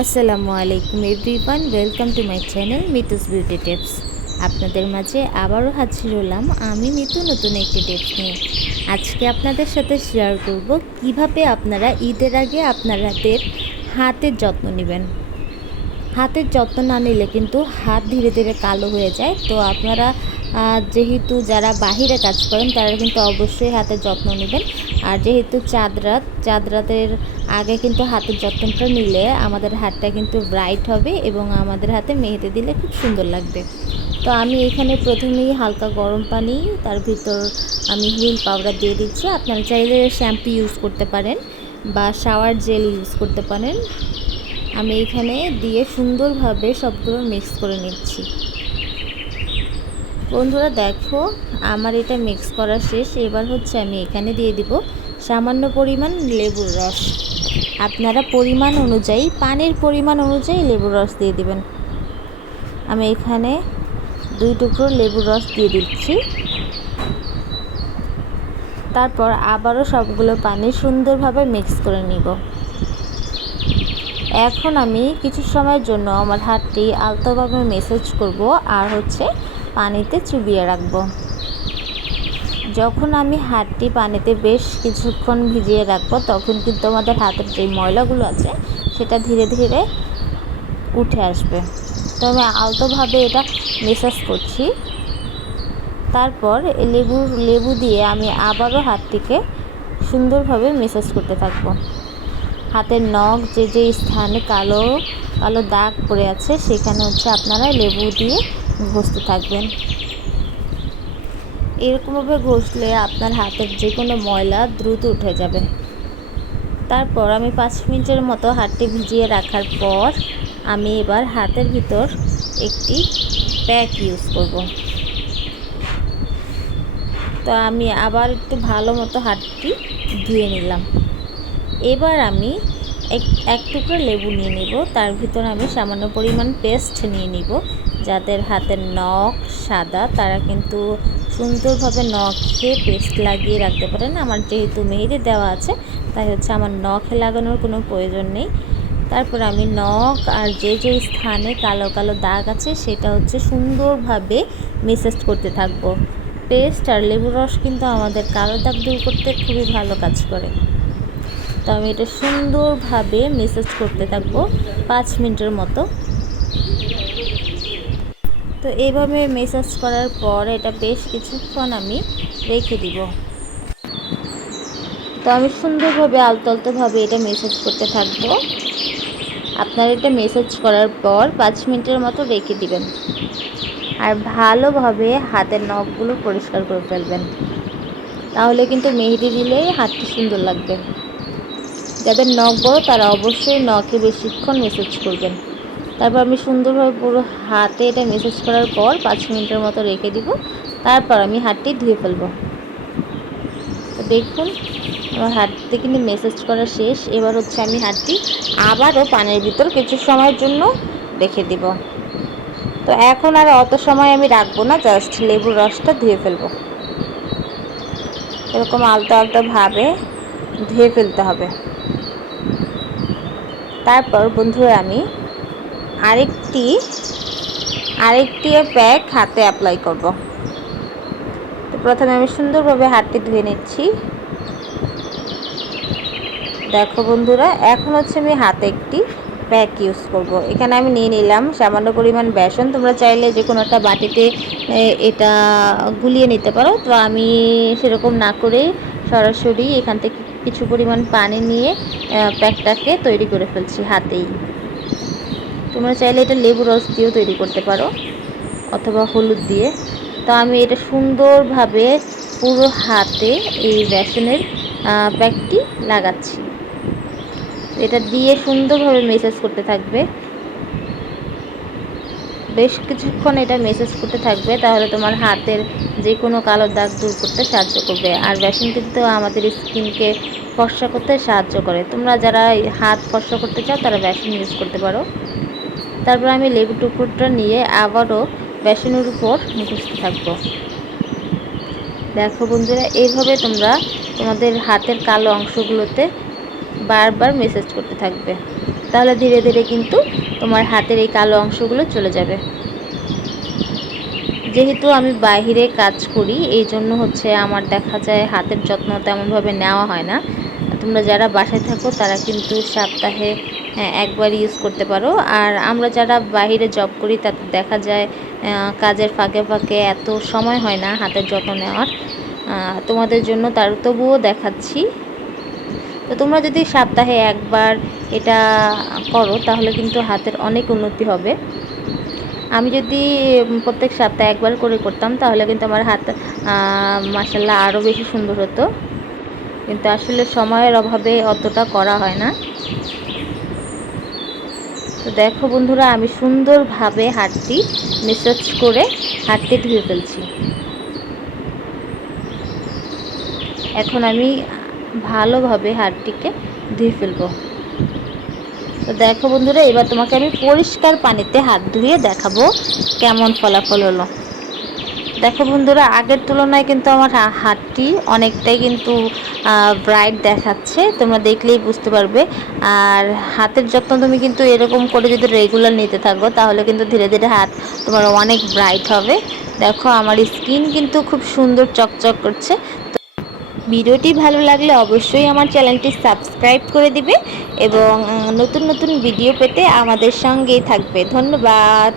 আসসালামু আলাইকুম everyone, welcome to my channel Mitu's beauty tips. আপনাদের মাঝে আবারও হাজির হলাম আমি মিতু নতুন একটি টিপস নিয়ে। আজকে আপনাদের সাথে শেয়ার করব কিভাবে আপনারা ঈদের আগে আপনাদের হাতের যত্ন নেবেন। হাতের যত্ন না নিলে কিন্তু হাত ধীরে ধীরে কালো হয়ে যায়। তো আপনারা যেহেতু যারা বাহিরে কাজ করেন তারা কিন্তু অবশ্যই হাতের যত্ন নেবেন। আর যেহেতু চাঁদ রাতের আগে কিন্তু হাতের যত্নটা নিলে আমাদের হাতটা কিন্তু ব্রাইট হবে এবং আমাদের হাতে মেহেদি দিলে খুব সুন্দর লাগবে। তো আমি এখানে প্রথমেই হালকা গরম পানি, তার ভিতর আমি হুইল পাউডার দিয়ে দিচ্ছি। আপনারা চাইলে শ্যাম্পু ইউজ করতে পারেন বা শাওয়ার জেল ইউজ করতে পারেন। আমি এখানে দিয়ে সুন্দরভাবে সবগুলো মিক্স করে নিচ্ছি। বন্ধুরা দেখো, আমার এটা মিক্স করা শেষ। এবার হচ্ছে আমি এখানে দিয়ে দিব সামান্য পরিমাণ লেবুর রস। আপনারা পরিমাণ অনুযায়ী, পানির পরিমাণ অনুযায়ী লেবুর রস দিয়ে দিবেন। আমি এখানে 2 টুকরো লেবুর রস দিয়ে দিচ্ছি। তারপর আবারও সবগুলো পানি সুন্দরভাবে মিক্স করে নিব। এখন আমি কিছু সময়ের জন্য আমার হাতটি আলতোভাবে ম্যাসাজ করব আর হচ্ছে পানিতে চুবিয়ে রাখব। যখন আমি হাতটি পানিতে বেশ কিছুক্ষণ ভিজিয়ে রাখবো তখন কিন্তু আমাদের হাতের যে ময়লাগুলো আছে সেটা ধীরে ধীরে উঠে আসবে। তো আমি আলতোভাবে এটা ম্যাসাজ করছি। তারপর লেবু দিয়ে আমি আবারও হাতটিকে সুন্দরভাবে ম্যাসাজ করতে থাকবো। হাতের নখ যে স্থানে কালো কালো দাগ পড়ে আছে সেখানে হচ্ছে আপনারা লেবু দিয়ে ঘষতে থাকবেন। এরকমভাবে ঘষলে আপনার হাতের যে কোনো ময়লা দ্রুত উঠে যাবে। তারপর আমি 5 মিনিটের মতো হাতটি ভিজিয়ে রাখার পর আমি এবার হাতের ভিতর একটি প্যাক ইউজ করব। তো আমি আবার একটু ভালো মতো হাতটি ধুয়ে নিলাম। এবার আমি এক টুকরো লেবু নিয়ে নিব। তার ভিতর আমি সামান্য পরিমাণ পেস্ট নিয়ে নিব। যাদের হাতের নখ সাদা তারা কিন্তু সুন্দরভাবে নখে পেস্ট লাগিয়ে রাখতে পারেন। আমার যেহেতু মেহেদি দেওয়া আছে তাই হচ্ছে আমার নখে লাগানোর কোনো প্রয়োজন নেই। তারপর আমি নখ আর যে স্থানে কালো কালো দাগ আছে সেটা হচ্ছে সুন্দরভাবে ম্যাসাজ করতে থাকবো। পেস্ট আর লেবুর রস কিন্তু আমাদের কালো দাগ দূর করতে খুবই ভালো কাজ করে। তো আমি এটা সুন্দরভাবে ম্যাসাজ করতে থাকবো 5 মিনিটের মতো। তো এইভাবে ম্যাসাজ করার পর এটা বেশ কিছুক্ষণ আমি রেখে দিব। তো আমি সুন্দরভাবে আলতোভাবে এটা ম্যাসাজ করতে থাকবো। আপনারা এটা ম্যাসাজ করার পর 5 মিনিটের মতো রেখে দিবেন আর ভালোভাবে হাতের নখগুলো পরিষ্কার করে ফেলবেন। তাহলে কিন্তু মেহেদি দিলেই হাতটি সুন্দর লাগবে। যাদের নখ বড় তারা অবশ্যই নখে বেশিক্ষণ ম্যাসাজ করবেন। তারপর আমি সুন্দরভাবে পুরো হাতে এটা ম্যাসাজ করার পর 5 মিনিটের মতো রেখে দিব। তারপর আমি হাতটি ধুয়ে ফেলবো। তো দেখুন আমার হাতটি কিন্তু ম্যাসাজ করা শেষ। এবার হচ্ছে আমি হাতটি আবারও পানির ভিতর কিছু সময়ের জন্য রেখে দিব। তো এখন আর অত সময় আমি রাখবো না, জাস্ট লেবুর রসটা ধুয়ে ফেলবো। এরকম আলতোভাবে ধুয়ে ফেলতে হবে। তারপর বন্ধুরা আমি আরেকটি প্যাক হাতে অ্যাপ্লাই করব। তো প্রথমে আমি সুন্দরভাবে হাতটি ধুয়ে নিচ্ছি। দেখো বন্ধুরা, এখন হচ্ছে আমি হাতে একটি প্যাক ইউজ করব। এখানে আমি নিয়ে নিলাম সামান্য পরিমাণ বেসন। তোমরা চাইলে যে কোনো একটা বাটিতে এটা গুলিয়ে নিতে পারো। তো আমি সেরকম না করেই সরাসরি এখান থেকে কিছু পরিমাণ পানি নিয়ে প্যাকটাকে তৈরি করে ফেলছি হাতেই। তোমরা চাইলে এটা লেবু রস দিয়েও তৈরি করতে পারো অথবা হলুদ দিয়ে। তো আমি এটা সুন্দরভাবে পুরো হাতে এই বেসনের প্যাকটি লাগাচ্ছি। এটা দিয়ে সুন্দরভাবে ম্যাসাজ করতে থাকবে। বেশ কিছুক্ষণ এটা ম্যাসাজ করতে থাকবে, তাহলে তোমার হাতের যে কোনো কালো দাগ দূর করতে সাহায্য করবে। আর বেসন কিন্তু আমাদের স্কিনকে ফর্সা করতে সাহায্য করে। তোমরা যারা হাত ফর্সা করতে চাও তারা বেসন ইউজ করতে পারো। তারপর আমি লেবু টুকরোটা নিয়ে আবারও বেসনের উপর ঘষতে থাকবো। দেখো বন্ধুরা, এইভাবে তোমরা তোমাদের হাতের কালো অংশগুলোতে বারবার ম্যাসাজ করতে থাকবে। তাহলে ধীরে ধীরে কিন্তু তোমার হাতের এই কালো অংশগুলো চলে যাবে। যেহেতু আমি বাইরে কাজ করি এই জন্য হচ্ছে আমার দেখা যায় হাতের যত্ন তেমনভাবে নেওয়া হয় না। তোমরা যারা বাসায় থাকো তারা কিন্তু সপ্তাহে একবার ইউজ করতে পারো। আর আমরা যারা বাইরে জব করি তাতে দেখা যায় কাজের ফাঁকে ফাঁকে এত সময় হয় না হাতের যত্ন নেওয়ার। তোমাদের জন্য তার তবুও দেখাচ্ছি। তো তোমরা যদি সপ্তাহে একবার এটা করো তাহলে কিন্তু হাতের অনেক উন্নতি হবে। আমি যদি প্রত্যেক সপ্তাহে একবার করে করতাম তাহলে কিন্তু আমার হাত মাশাআল্লাহ আরও বেশি সুন্দর হতো, কিন্তু আসলে সময়ের অভাবে অতটা করা হয় না। তো দেখো বন্ধুরা, আমি সুন্দরভাবে হাতটি মেসেজ করে হাতটি ধুয়ে ফেলছি। এখন আমি ভালোভাবে হাতটিকে ধুয়ে ফেলবো। তো দেখো বন্ধুরা, এবার তোমাকে আমি পরিষ্কার পানিতে হাত ধুয়ে দেখাবো কেমন ফলাফল হলো। দেখো বন্ধুরা, আগের তুলনায় কিন্তু আমার হাতটি অনেকটাই কিন্তু ব্রাইট দেখাচ্ছে, তোমরা দেখলেই বুঝতে পারবে। আর হাতের যত্ন তুমি কিন্তু এরকম করে যদি রেগুলার নিতে থাকো তাহলে কিন্তু ধীরে ধীরে হাত তোমার অনেক ব্রাইট হবে। দেখো আমার স্কিন কিন্তু খুব সুন্দর চকচক করছে। ভিডিওটি ভালো লাগলে অবশ্যই আমার চ্যানেলটি সাবস্ক্রাইব করে দিবে এবং নতুন নতুন ভিডিও পেতে আমাদের সঙ্গেই থাকবে। ধন্যবাদ।